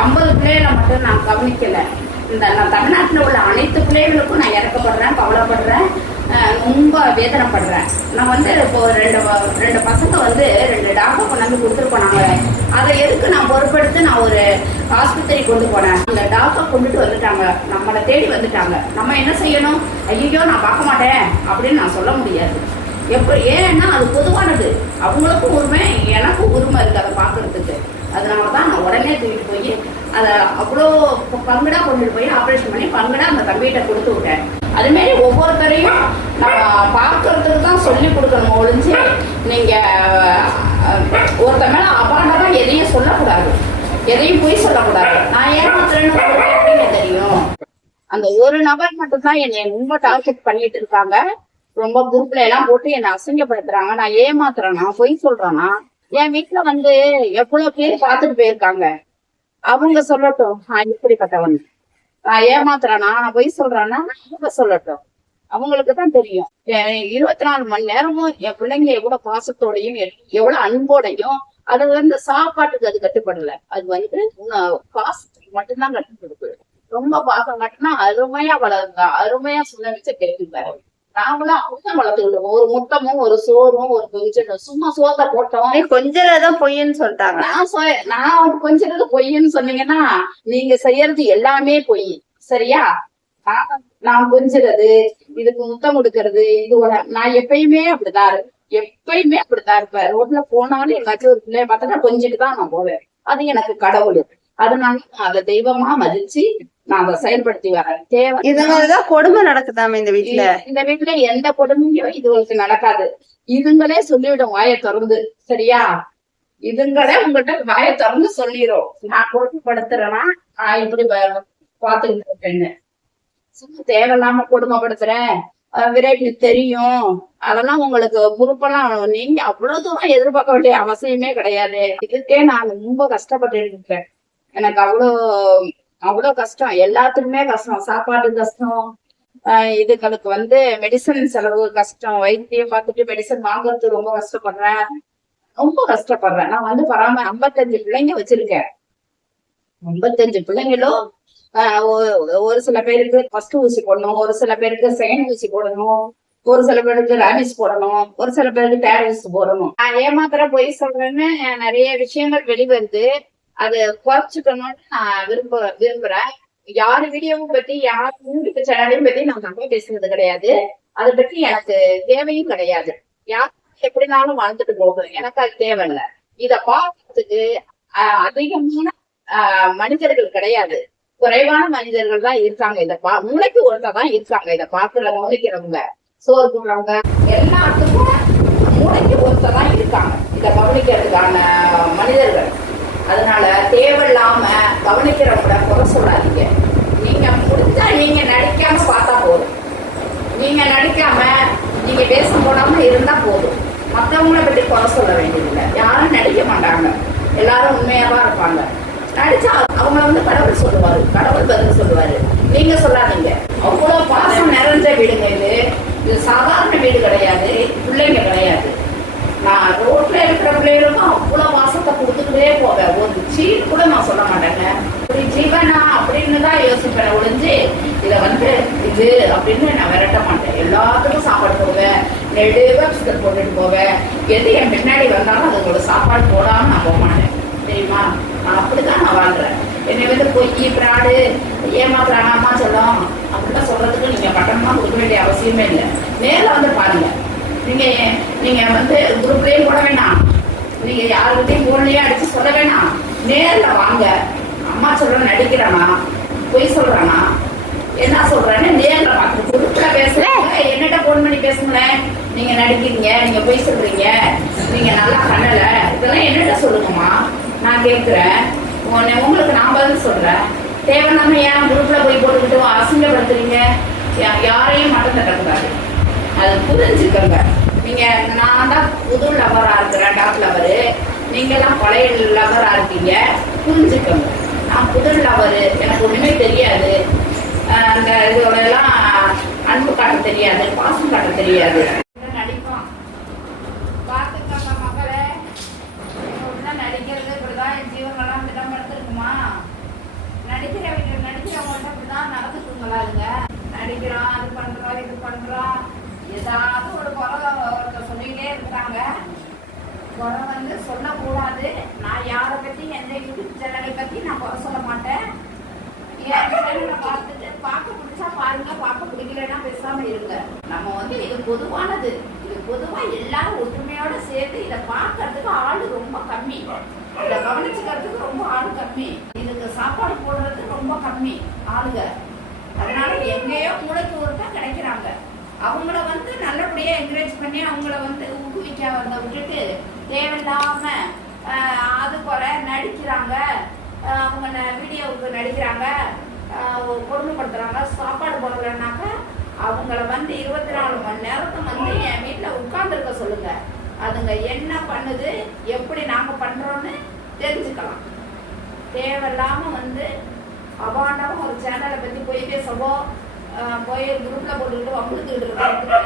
ஐம்பது பிள்ளைகளை மட்டும் நான் கவனிக்கல. இந்த நான் தமிழ்நாட்டில் உள்ள அனைத்து பிள்ளைகளுக்கும் நான் இறக்கப்படுறேன் கவலைப்படுறேன் ரொம்ப வேதனைப்படுறேன். நான் வந்து இப்போ ரெண்டு ரெண்டு பசங்க வந்து ரெண்டு டாக்டர் கொண்டாந்து கொடுத்துட்டு போனாங்க அதை எதுக்கு நான் பொறுப்பெடுத்து நான் ஒரு ஆஸ்பத்திரி கொண்டு போனேன்? அந்த டாக்டர் கொண்டுட்டு வந்துட்டாங்க. நம்மளை தேடி வந்துட்டாங்க. நம்ம என்ன செய்யணும்? ஐயோ நான் பார்க்க மாட்டேன் அப்படின்னு நான் சொல்ல முடியாது. எப்போ ஏன்னா அது பொதுவானது. அவங்களுக்கும் உரிமை எனக்கும் உரிமை இருக்கு அதை பார்க்கறதுக்கு. அதனால தான் நான் உடனே தூக்கிட்டு போய் அதை அவ்வளோ பங்குடா கொண்டுட்டு போய் ஆப்ரேஷன் பண்ணி பங்குடா அந்த தம்பிகிட்ட கொடுத்து விட்டேன். அதுமாரி ஒவ்வொருத்தரையும் நம்ம பார்க்கறதுக்கு தான் சொல்லி கொடுக்கணும் ஒழிஞ்சு நீங்கள் ஒருத்த மேலே அபாண்டமாக எதையும் சொல்லக்கூடாது. எதையும் பொய் சொல்லக்கூடாது. நான் ஏமாத்துறேன்னு தெரியும்? அந்த ஒரு நபர் மட்டும்தான் என்னை ரொம்ப டார்கெட் பண்ணிட்டு இருக்காங்க. ரொம்ப குரூப்ல எல்லாம் போட்டு என்னை அசிங்கப்படுத்துறாங்க. நான் ஏமாத்துறேனா? பொய் சொல்றேனா? என் வீட்டுல வந்து எவ்வளவு பேர் பாத்துட்டு போயிருக்காங்க. அவங்க சொல்லட்டும். நான் இப்படிப்பட்டவன். நான் ஏமாத்துறானா? நான் பொய் சொல்றேன்னா அவங்க சொல்லட்டும். அவங்களுக்கு தான் தெரியும். இருபத்தி நாலு மணி நேரமும் என் பிள்ளைங்க எவ்வளவு பாசத்தோடையும் எவ்வளவு அன்போடையும் அது வந்து சாப்பாட்டுக்கு அது கட்டுப்படல. அது வந்து பாசத்துக்கு மட்டும்தான் கட்டுப்படுது ரொம்ப பாசம் கட்டினா அருமையா வளருங்க அருமையா சுழலிச்சு கேட்டுப்பாரு நாங்களும் அப்படிதான் வளர்த்துக்கிட்டோம். ஒரு முட்டமும் ஒரு சோறும் ஒரு கொஞ்சம் சும்மா சோத்தை போட்டோம். கொஞ்சம் பொய்ன்னு சொல்லிட்டாங்க. நான் சொ- நான் கொஞ்சது பொய்ன்னு சொன்னீங்கன்னா நீங்க செய்யறது எல்லாமே பொய். சரியா? நான் கொஞ்சிறது இதுக்கு முத்தம் கொடுக்கறது இது ஒரு- நான் எப்பயுமே அப்படிதான் இரு- எப்பயுமே அப்படிதான் இருப்பேன். ரோட்ல போனாலும் எங்காச்சும் ஒரு பிள்ளைய பார்த்தா கொஞ்சிட்டு தான் நான் போவேன். அது எனக்கு கடவுள். அதனால அதை தெய்வமா மதிச்சு நான் அதை செயல்படுத்தி வரேன் தேவை. இது மாதிரிதான் கொடுமை நடக்குதாமே இந்த வீட்டுல இந்த வீட்டுல எந்த கொடுமையும் இதுகளுக்கு நடக்காது. இதுங்களே சொல்லிவிடும் வாயை திறந்து. சரியா? இதுங்களே உங்கள்கிட்ட வாயை திறந்து சொல்லிடும் நான் கொடுமைப்படுத்துறேன்னா நான் இப்படி பாத்துக்கிட்டு இருக்கேன்னு. சும்மா தேவையில்லாம கொடுமைப்படுத்துறேன். விரைவில் தெரியும். அதெல்லாம் உங்களுக்கு பொறுப்பெல்லாம் நீங்க அவ்வளவு தூரம் எதிர்பார்க்க வேண்டிய அவசியமே கிடையாது. இதுக்கே நான் ரொம்ப கஷ்டப்பட்டு இருக்கேன். எனக்கு அவ்வளோ அவ்வளவு கஷ்டம். எல்லாத்துக்குமே கஷ்டம். சாப்பாடு கஷ்டம். ஆஹ் இதுகளுக்கு வந்து மெடிசன் செலவு கஷ்டம். வைத்தியம் பார்த்துட்டு மெடிசன் வாங்குறது ரொம்ப கஷ்டப்படுறேன். ரொம்ப கஷ்டப்படுறேன். நான் வந்து பராம ஐம்பத்தஞ்சு பிள்ளைங்க வச்சிருக்கேன். ஐம்பத்தஞ்சு பிள்ளைங்களும் ஆஹ் ஒ- ஒரு சில பேருக்கு ஃபர்ஸ்ட் ஊசி போடணும் ஒரு சில பேருக்கு செகண்ட் ஊசி போடணும் ஒரு சில பேருக்கு ரேபிஸ் போடணும் ஒரு சில பேருக்கு டேரஸ் போடணும். நான் ஏமாத்திர போய் சொல்றேன்னு நிறைய விஷயங்கள் வெளிவருது. அதை குறைச்சிக்கணும்னு நான் விரும்ப விரும்புறேன். யார் வீடியோவும் பத்தி யார் யூடியூப் சேனலையும் பத்தி நான் தப்பா பேசுறது கிடையாது. அதை பத்தி எனக்கு தேவையும் கிடையாது. யார் எப்படினாலும் வாழ்ந்துட்டு போகும் எனக்கு அது தேவையில்லை. இத பார்க்கறதுக்கு அதிகமான ஆஹ், மனிதர்கள் கிடையாது. குறைவான மனிதர்கள் தான் இருக்காங்க இத பா மூளைக்கு ஒருத்தர் தான் இருக்காங்க இத பாக்குற கவனிக்கிறவங்க. சோறு போடுறவங்க எல்லாத்துக்கும் மூளைக்கு ஒருத்தர் தான் இருக்காங்க. இத கவனிக்கிறதுக்கான மனிதர்கள். அதனால தேவையில்லாம கவனிக்கிறவங்கள குறை சொல்லாதீங்க. நீங்க முடிஞ்சா நீங்க நடிக்காம பார்த்தா போதும். நீங்க நடிக்காம நீங்க வேஷம் போடாம இருந்தா போதும். மற்றவங்கள பத்தி குறை சொல்ல வேண்டியதில்லை. யாரும் நடிக்க மாட்டாங்க. எல்லாரும் உண்மையாவா இருப்பாங்க. நடிச்சா அவங்கள வந்து கடவுள் சொல்லுவாரு. கடவுள் பதில் சொல்லுவாரு. நீங்க சொல்லாதீங்க. அவ்வளவு பாசம் நிறைஞ்ச வீடுங்க இது. இது சாதாரண வீடு கிடையாது. பிள்ளைங்க கிடையாது நான் ரோட்ல இருக்கிற பிள்ளைகளுக்கும் அவ்வளவு வாசத்தை கொடுத்துக்கிட்டே போவேன் ஒரு சீன் கூட நான் சொல்ல மாட்டேங்க சிவனா அப்படின்னு தான் யோசிப்பேன். ஒழிஞ்சு இதை வந்து இது அப்படின்னு நான் விரட்ட மாட்டேன். எல்லாத்துக்கும் சாப்பாடு போவேன் நெடுவா பிஸ்கட் போட்டுட்டு போவேன். எது என் பின்னாடி வந்தாலும் அதுங்களோட சாப்பாடு போடாம நான் போக மாட்டேன். தெரியுமா? நான் அப்படிதான் நான் வாழ்றேன். என்னை வந்து பொய் பிராடு ஏமா பிராணாமா சொல்லும். அப்படிலாம் சொல்றதுக்கு நீங்க பட்டணமா கொடுக்க வேண்டிய அவசியமே இல்லை. நேரில் வந்து பாருங்க. நீங்க நீங்க வந்து குரூப்லயும் போட வேணாம். நீங்க யாருக்கிட்டையும் போன்லயே அடிச்சு சொல்ல வேணாம். நேரில் வாங்க. அம்மா சொல்ற நடிக்கிறானா பொய் சொல்றானா என்ன சொல்றேன்னு நேர்ல பார்த்து குரூப்ல பேசுறேன் என்னட்ட போன் பண்ணி பேசுங்களேன் நீங்க நடிக்கிறீங்க நீங்க பொய் சொல்றீங்க. நீங்க நல்லா பண்ணல. இதெல்லாம் என்னட்ட சொல்லுங்கம்மா? நான் கேட்கிறேன் உன்னை- உங்களுக்கு நான் பதில் சொல்றேன். தேவையில்லாம ஏன் குரூப்ல போய் போட்டுக்கிட்டு அசிங்கப்படுத்துறீங்க? யாரையும் மட்டம் தட்டக்கூடாது அது புரிஞ்சுக்கோங்க. நீங்க நான் தான் புது லவரா இருக்கிறேன் டாப் லவரு நீங்க எல்லாம் பழைய லவரா இருக்கீங்க. புரிஞ்சுக்கோங்க. நான் புது லவரு எனக்கு ஒன்றுமே தெரியாது. அந்த இதோட எல்லாம் அன்பு காட்ட தெரியாது. பாசம் காட்ட தெரியாது. நடிப்பான். பார்த்துக்கோங்க மகளே. இப்படிதான் நடிக்கிறது இப்படிதான் என் ஜீவனெல்லாம் இப்படிதான் படுத்திருக்குமா நடிக்கிறவங்கள்ட்ட இப்படிதான் நடந்துக்குங்களா அதுங்க நடிக்கிறோம் அது பண்றோம் இது பண்றோம் ஏதாவது ஒரு குறை ஒருத்தர் சொல்லிட்டே இருக்காங்க. குறை வந்து சொல்லக்கூடாது. நான் யாரை பத்தி எந்த யூடியூப் சேனலை பத்தி நான் குறை சொல்ல மாட்டேன். என் சேனலை பார்த்துட்டு பார்க்க பிடிச்சா பாருங்க பார்க்க பிடிக்கலன்னா பேசாம இருங்க. நம்ம வந்து இது பொதுவானது. இது பொதுவா எல்லாரும் ஒற்றுமையோட சேர்த்து இதை பார்க்கறதுக்கு ஆள் ரொம்ப கம்மி. இதை கவனிச்சுக்கிறதுக்கு ரொம்ப ஆள் கம்மி. இதுக்கு சாப்பாடு போடுறதுக்கு ரொம்ப கம்மி ஆளுங்க. அதனால எங்கேயோ மூளைக்கு ஒருத்தா கிடைக்கிறாங்க. அவங்கள வந்து நல்லபடியா என்கரேஜ் பண்ணி அவங்கள வந்து ஊக்குவிக்க வந்த விட்டுட்டு தேவையில்லாம அது போல நடிக்கிறாங்க. அவங்க ந- வீடியோவுக்கு நடிக்கிறாங்க. கொடுமைப்படுத்துறாங்க சாப்பாடு போடலன்னாக்க அவங்கள வந்து இருபத்தி நாலு மணி நேரத்துக்கு வந்து என் வீட்டில் உட்கார்ந்துருக்க சொல்லுங்க. அதுங்க என்ன பண்ணுது எப்படி நாங்க பண்றோம்னு தெரிஞ்சுக்கலாம். தேவையில்லாம வந்து அபாண்டமா ஒரு சேனலை பத்தி போய் பேசவோ போய் குரூப்ல போட்டுக்கிட்டு வம்புக்கிட்டு இருக்கிறதுக்கு